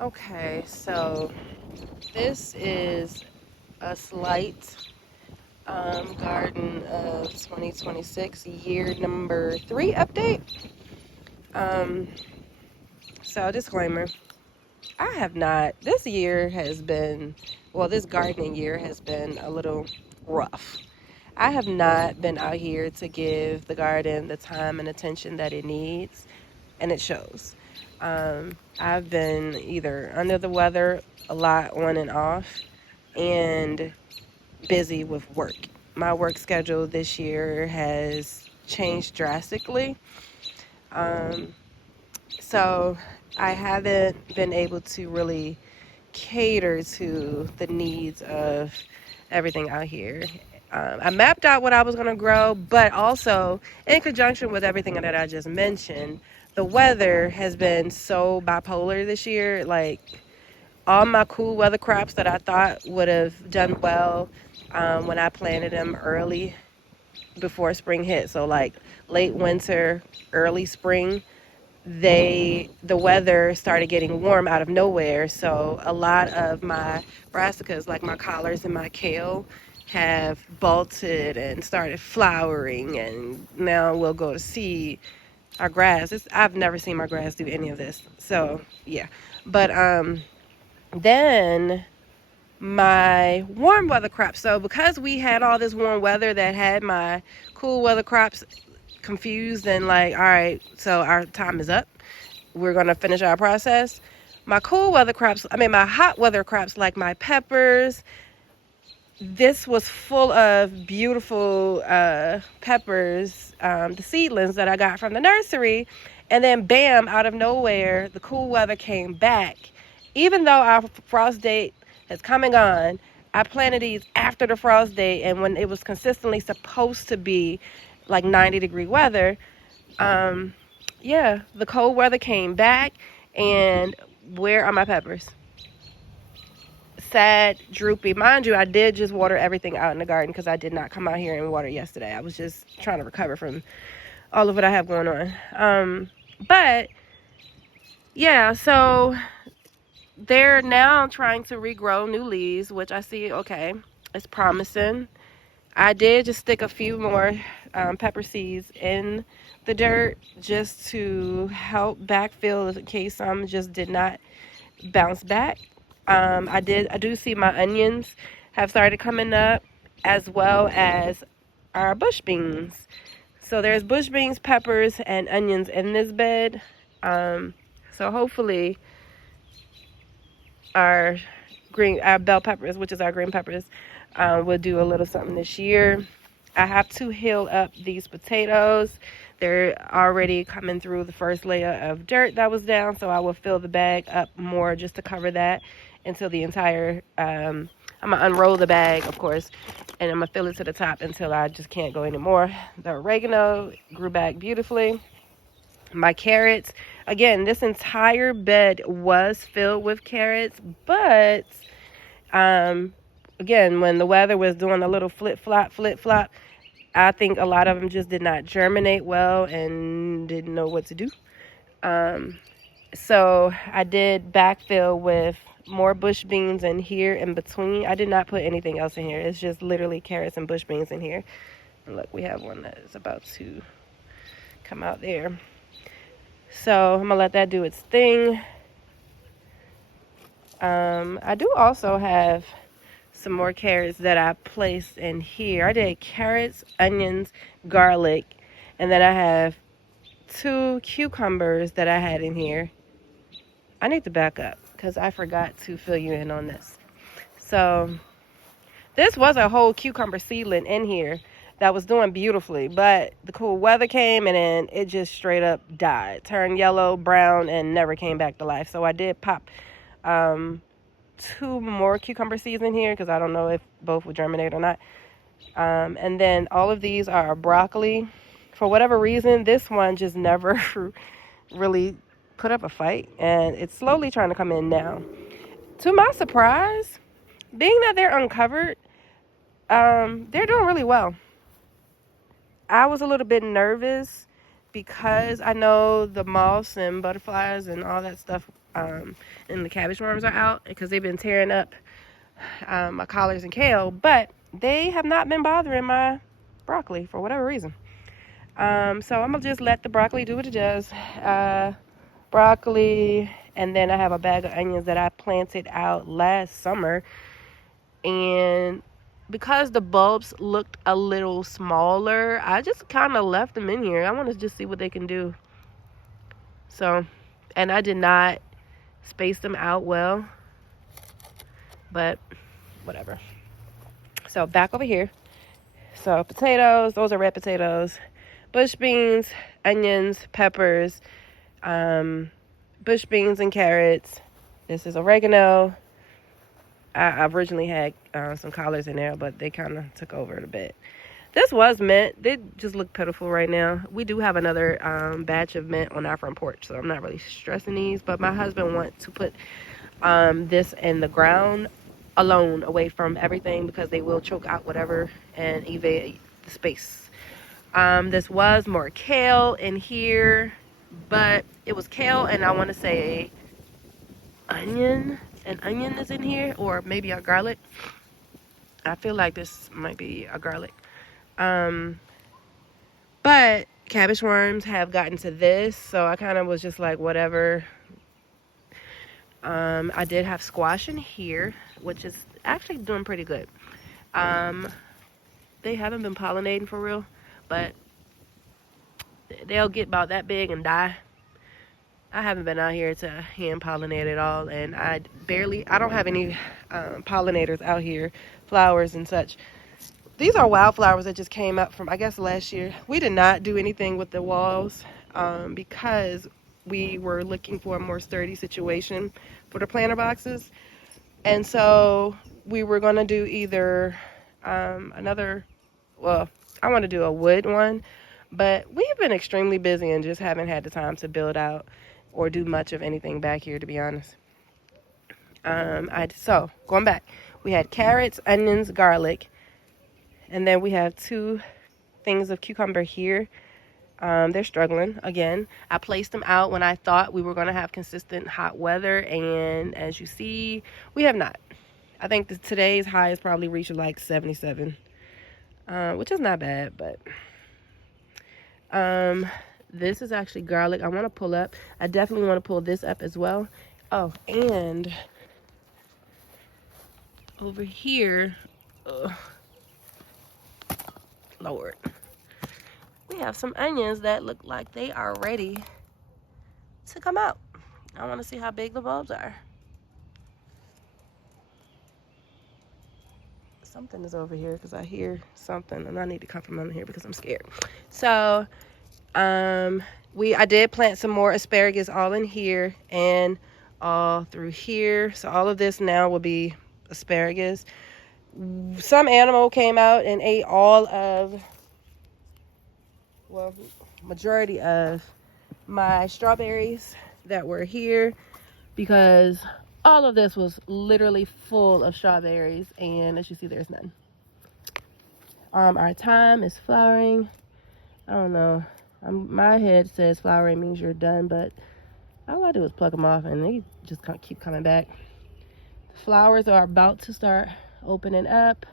Okay, so this is a slight garden of 2026 year number 3 update. Um, so disclaimer, I have not, this year has been, well, this gardening year has been a little rough. I have not been out here to give the garden the time and attention that it needs, and it shows. I've been either under the weather a lot on and off, and busy with work. My work schedule this year has changed drastically. Um, so I haven't been able to really cater to the needs of everything out here. I mapped out what I was going to grow, but also in conjunction with everything that I just mentioned, the weather has been so bipolar this year. Like, all my cool weather crops that I thought would have done well when I planted them early before spring hit, so like late winter, early spring, the weather started getting warm out of nowhere. So a lot of my brassicas, like my collards and my kale, have bolted and started flowering, and now we'll go to seed. Our grass, I've never seen my grass do any of this. So yeah, but then my warm weather crops. So because we had all this warm weather that had my cool weather crops confused and like, all right, so our time is up. We're gonna finish our process. My cool weather crops, I mean my hot weather crops like my peppers. This was full of beautiful peppers, the seedlings that I got from the nursery. And then bam, out of nowhere, the cool weather came back. Even though our frost date has come and gone, I planted these after the frost date, and when it was consistently supposed to be like 90-degree weather, yeah, the cold weather came back. And where are my peppers? Sad, droopy. Mind you, I did just water everything out in the garden because I did not come out here and water yesterday. I was just trying to recover from all of what I have going on. But yeah, so they're now trying to regrow new leaves, which I see, okay, it's promising. I did just stick a few more pepper seeds in the dirt just to help backfill in case some just did not bounce back. I do see my onions have started coming up, as well as our bush beans. So there's bush beans, peppers, and onions in this bed. So hopefully our bell peppers, which is our green peppers, will do a little something this year. I have to heal up these potatoes. They're already coming through the first layer of dirt that was down, so I will fill the bag up more just to cover that until the entire, I'm going to unroll the bag, of course, and I'm going to fill it to the top until I just can't go anymore. The oregano grew back beautifully. My carrots, again, this entire bed was filled with carrots, but again, when the weather was doing a little flip-flop, I think a lot of them just did not germinate well and didn't know what to do. So I did backfill with more bush beans in here in between. I did not put anything else in here. It's just literally carrots and bush beans in here. And look, we have one that is about to come out there. So I'm going to let that do its thing. I do also have some more carrots that I placed in here. I did carrots, onions, garlic, and then I have 2 cucumbers that I had in here. I need to back up because I forgot to fill you in on this. So this was a whole cucumber seedling in here that was doing beautifully, but the cool weather came and then it just straight up died, turned yellow, brown, and never came back to life. So I did pop 2 more cucumber seeds in here because I don't know if both would germinate or not. And then all of these are broccoli. For whatever reason, this one just never really put up a fight, and it's slowly trying to come in now. To my surprise, being that they're uncovered, they're doing really well. I was a little bit nervous because I know the moths and butterflies and all that stuff And the cabbage worms are out because they've been tearing up my collards and kale, but they have not been bothering my broccoli for whatever reason. So I'm gonna just let the broccoli do what it does. Broccoli, and then I have a bag of onions that I planted out last summer, and because the bulbs looked a little smaller, I just kind of left them in here. I want to just see what they can do. So, and I did not space them out well, but whatever. So back over here. So potatoes, those are red potatoes, bush beans, onions, peppers, bush beans and carrots. This is oregano. I originally had some collards in there, but they kind of took over it a bit. This was mint. They just look pitiful right now. We do have another batch of mint on our front porch, so I'm not really stressing these. But my husband wants to put this in the ground alone, away from everything, because they will choke out whatever and evade the space. This was more kale in here, but it was kale, and I want to say onion. An onion is in here, or maybe a garlic. I feel like this might be a garlic. But cabbage worms have gotten to this, so I kind of was just like, whatever. I did have squash in here, which is actually doing pretty good. They haven't been pollinating for real, but they'll get about that big and die. I haven't been out here to hand pollinate at all, and I don't have any pollinators out here, flowers and such. These are wildflowers that just came up from, I guess, last year. We did not do anything with the walls because we were looking for a more sturdy situation for the planter boxes. And so we were going to do either I want to do a wood one, but we've been extremely busy and just haven't had the time to build out or do much of anything back here, to be honest. So going back, we had carrots, onions, garlic, and then we have 2 things of cucumber here. They're struggling again. I placed them out when I thought we were going to have consistent hot weather, and as you see, we have not. I think today's high has probably reached like 77, which is not bad, but this is actually garlic. I want to pull up. I definitely want to pull this up as well. Oh, and over here, Lord, we have some onions that look like they are ready to come out. I want to see how big the bulbs are. Something is over here because I hear something, and I need to come from under here because I'm scared. So I did plant some more asparagus all in here and all through here. So all of this now will be asparagus. Some animal came out and ate majority of my strawberries that were here, because all of this was literally full of strawberries, and as you see, there's none. Our thyme is flowering. I don't know. My head says flowering means you're done, but all I do is pluck them off and they just keep coming back. The flowers are about to start opening up,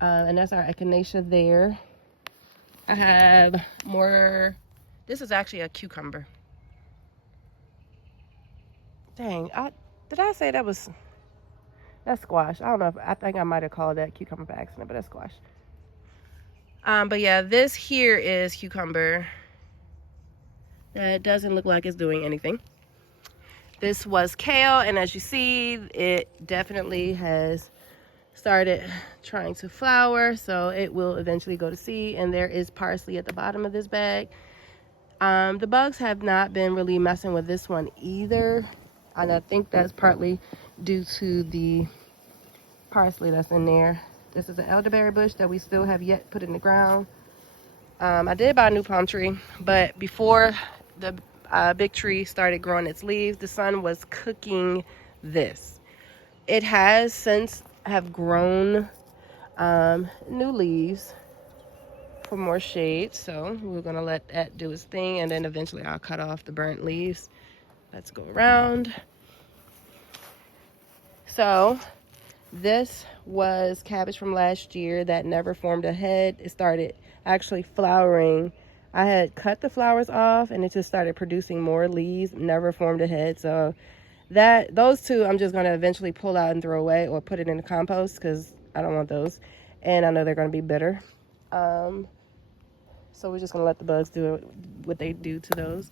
and that's our echinacea there. I have more. This is actually a cucumber. Dang, did I say that's squash? I don't know. I think I might have called that cucumber by accident, but that's squash. But yeah, this here is cucumber. That doesn't look like it's doing anything. This was kale, and as you see, it definitely has started trying to flower, so it will eventually go to seed. And there is parsley at the bottom of this bag. The bugs have not been really messing with this one either, and I think that's partly due to the parsley that's in there. This is an elderberry bush that we still have yet put in the ground. I did buy a new palm tree, but before the big tree started growing its leaves, the sun was cooking this. It has since have grown new leaves for more shade, so we're gonna let that do its thing, and then eventually I'll cut off the burnt leaves. Let's go around. So this was cabbage from last year that never formed a head. It started actually flowering. I had cut the flowers off and it just started producing more leaves, never formed a head. So those two I'm just going to eventually pull out and throw away or put it in the compost because I don't want those. And I know they're going to be bitter. So we're just going to let the bugs do what they do to those.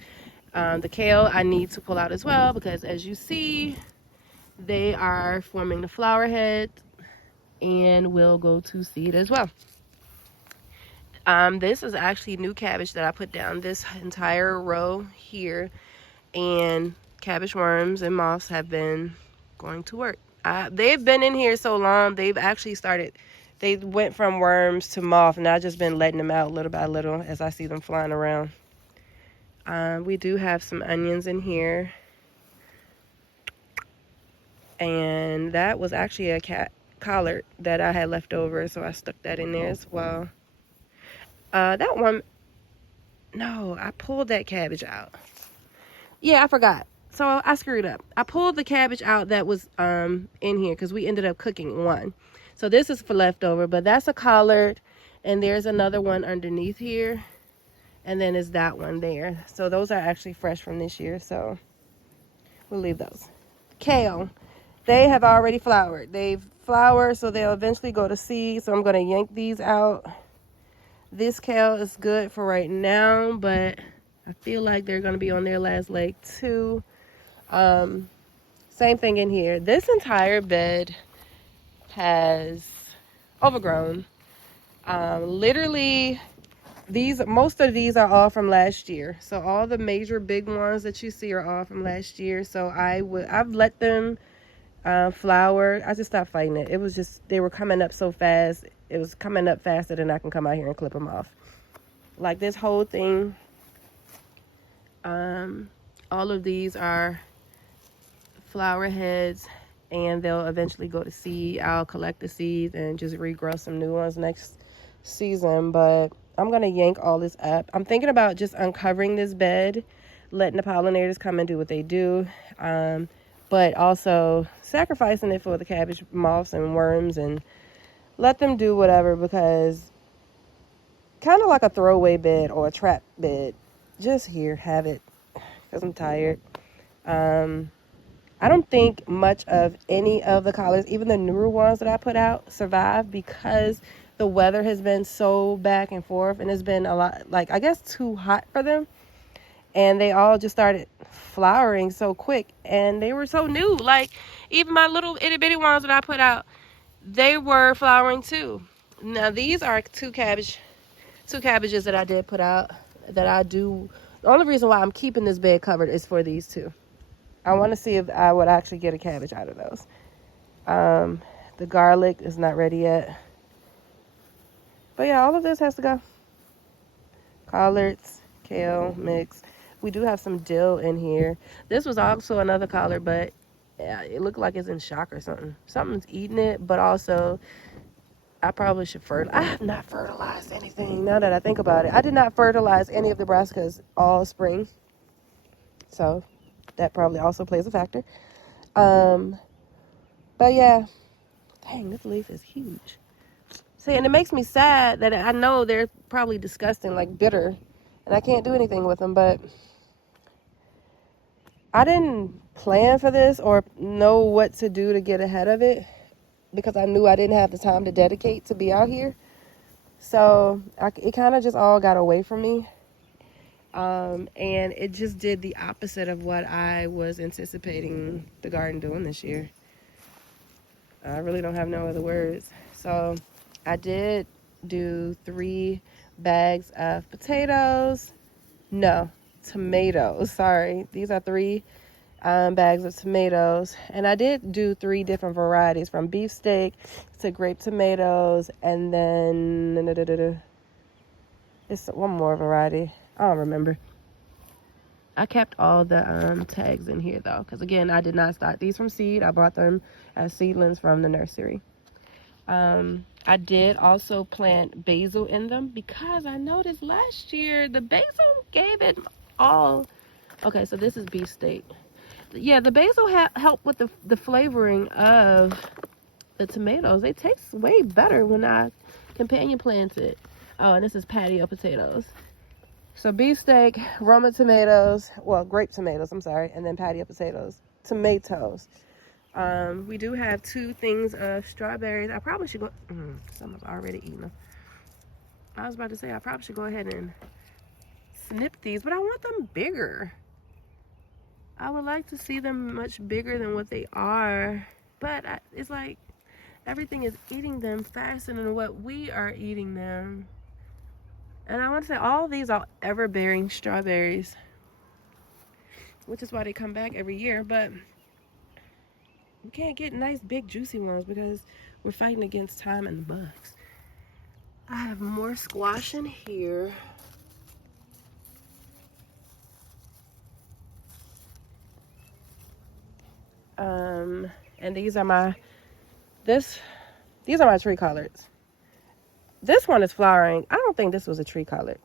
The kale I need to pull out as well because as you see, they are forming the flower head and will go to seed as well. This is actually new cabbage that I put down this entire row here, and cabbage worms and moths have been going to work. They've been in here so long, they've actually started, they went from worms to moth, and I've just been letting them out little by little as I see them flying around. We do have some onions in here, and that was actually a collard that I had left over, so I stuck that in there as well. That one, no, I pulled that cabbage out. Yeah, I forgot. So I screwed up. I pulled the cabbage out that was in here because we ended up cooking one. So this is for leftover, but that's a collard, and there's another one underneath here, and then is that one there. So those are actually fresh from this year, so we'll leave those. Kale, they have already flowered. They've flowered, so they'll eventually go to seed, so I'm going to yank these out. This kale is good for right now, but I feel like they're going to be on their last leg too. Same thing in here. This entire bed has overgrown. Literally, most of these are all from last year. So all the major big ones that you see are all from last year. So I've let them flower. I just stopped fighting it. It was just, they were coming up so fast. It was coming up faster than I can come out here and clip them off. Like this whole thing, all of these are flower heads, and they'll eventually go to seed. I'll collect the seeds and just regrow some new ones next season, but I'm gonna yank all this up. I'm thinking about just uncovering this bed, letting the pollinators come and do what they do, but also sacrificing it for the cabbage moths and worms and let them do whatever, because kind of like a throwaway bed or a trap bed, just here, have it, because I'm tired. I don't think much of any of the collards, even the newer ones that I put out, survive because the weather has been so back and forth, and it's been a lot, like, I guess too hot for them, and they all just started flowering so quick, and they were so new. Like, even my little itty bitty ones that I put out, they were flowering too. Now these are two cabbages that I did put out that I do. The only reason why I'm keeping this bed covered is for these two. I want to see if I would actually get a cabbage out of those. The garlic is not ready yet. But yeah, all of this has to go. Collards, kale mix. We do have some dill in here. This was also another collard, but yeah, it looked like it's in shock or something. Something's eating it, but also I probably should fertilize. I have not fertilized anything now that I think about it. I did not fertilize any of the brassicas all spring. So that probably also plays a factor. But yeah, dang, this leaf is huge. See, and it makes me sad that I know they're probably disgusting, like bitter, and I can't do anything with them, but I didn't plan for this or know what to do to get ahead of it because I knew I didn't have the time to dedicate to be out here. So it kind of just all got away from me. And it just did the opposite of what I was anticipating the garden doing this year. I really don't have no other words. So I did do 3 bags of tomatoes. Sorry. These are 3 bags of tomatoes. And I did do 3 different varieties, from beefsteak to grape tomatoes. And then it's one more variety. I don't remember. I kept all the tags in here though, because again, I did not start these from seed. I bought them as seedlings from the nursery. I did also plant basil in them because I noticed last year the basil gave it all. Okay, so this is beefsteak. yeah, the basil help with the flavoring of the tomatoes. They taste way better when I companion plant it. Oh, and this is patio potatoes. So beefsteak, Roma tomatoes, well, grape tomatoes, I'm sorry, and then patio potatoes, tomatoes. We do have 2 things of strawberries. I probably should go, some I've already eaten them. I was about to say I probably should go ahead and snip these, but I want them bigger. I would like to see them much bigger than what they are, but it's like everything is eating them faster than what we are eating them. And I want to say all these are ever-bearing strawberries, which is why they come back every year, but we can't get nice big juicy ones because we're fighting against time and the bugs. I have more squash in here. And these are my tree collards. This one is flowering. I don't think this was a tree collard.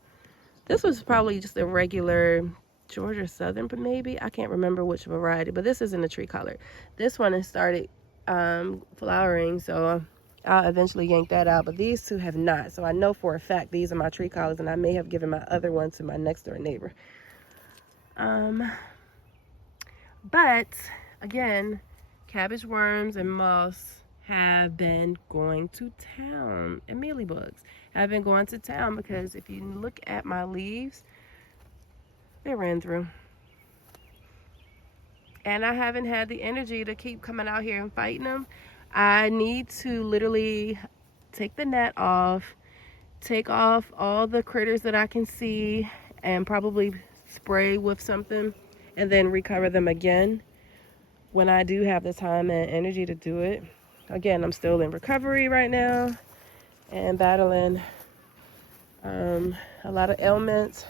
This was probably just a regular Georgia Southern, but maybe. I can't remember which variety, but this isn't a tree collard. This one has started flowering, so I'll eventually yank that out, but these 2 have not. So I know for a fact these are my tree collards, and I may have given my other one to my next door neighbor. But again, cabbage worms and moss have been going to town, and mealybugs have been going to town, because if you look at my leaves, they ran through. And I haven't had the energy to keep coming out here and fighting them. I need to literally take the net off, take off all the critters that I can see, and probably spray with something, and then recover them again when I do have the time and energy to do it. Again, I'm still in recovery right now and battling a lot of ailments.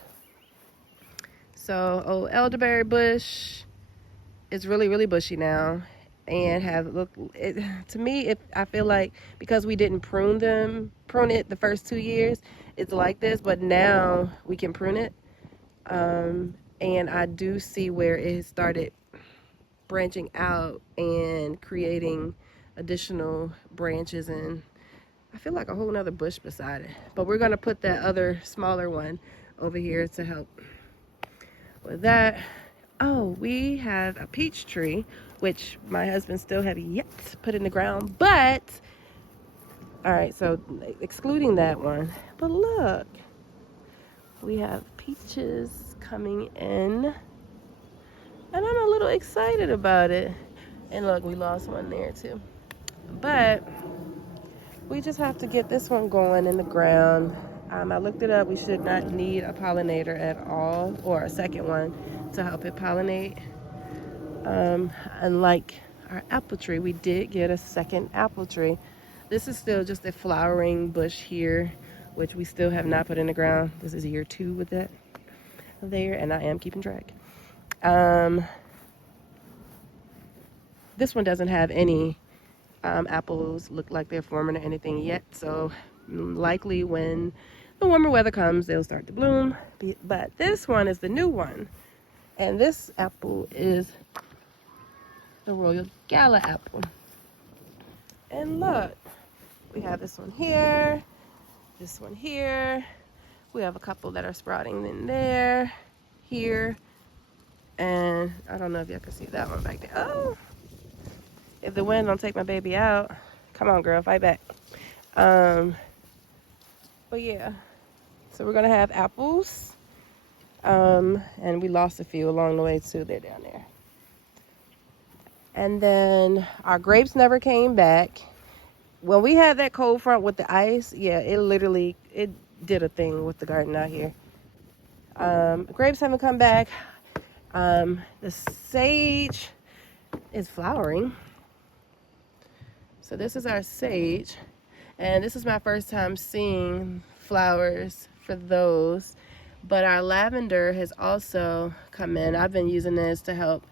So old elderberry bush is really bushy now, and to me, I feel like because we didn't prune it the first 2 years, it's like this, but now we can prune it. And I do see where it started branching out and creating additional branches, and I feel like a whole nother bush beside it. But we're gonna put that other smaller one over here to help with that. Oh, we have a peach tree, which my husband still have yet to put in the ground, but all right, so excluding that one, but look, we have peaches coming in, and I'm a little excited about it. And look, we lost one there too, but we just have to get this one going in the ground. I looked it up. We should not need a pollinator at all, or a second one to help it pollinate. Unlike our apple tree, we did get a second apple tree. This is still just a flowering bush here, which we still have not put in the ground. This is year 2 with that there, and I am keeping track. This one doesn't have any apples look like they're forming or anything yet, so likely when the warmer weather comes, they'll start to bloom. But this one is the new one, and this apple is the Royal Gala apple. And look, we have this one here, this one here. We have a couple that are sprouting in there, here, and I don't know if y'all can see that one back there. Oh, if the wind don't take my baby out, come on, girl, fight back. But yeah, so we're gonna have apples, and we lost a few along the way too. They're down there. And then our grapes never came back. When we had that cold front with the ice, yeah, it did a thing with the garden out here. Grapes haven't come back. The sage is flowering. So this is our sage, and this is my first time seeing flowers for those. But our lavender has also come in. I've been using this to help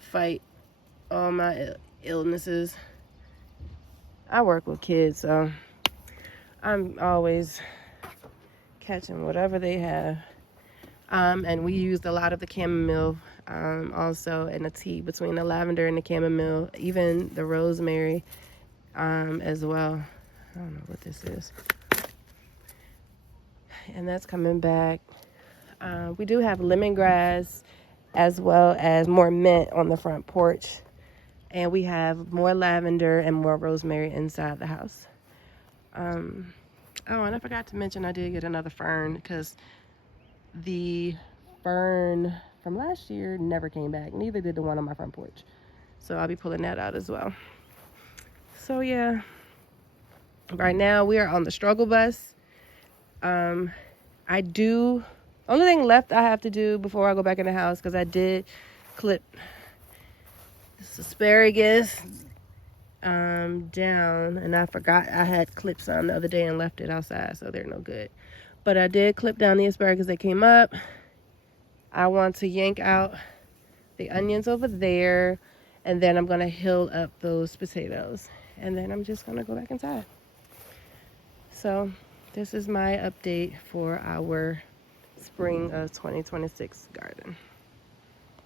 fight all my illnesses. I work with kids, so I'm always catching whatever they have. And we used a lot of the chamomile Also, and a tea between the lavender and the chamomile, even the rosemary as well. I don't know what this is. And that's coming back. We do have lemongrass as well as more mint on the front porch. And we have more lavender and more rosemary inside the house. Oh, and I forgot to mention I did get another fern because the fern from last year never came back. Neither did the one on my front porch. So I'll be pulling that out as well. So yeah, right now we are on the struggle bus. Only thing left I have to do before I go back in the house, because I did clip this asparagus down, and I forgot I had clips on the other day and left it outside, so they're no good. But I did clip down the asparagus that came up. I want to yank out the onions over there, and then I'm going to hill up those potatoes, and then I'm just going to go back inside. So this is my update for our spring of 2026 garden.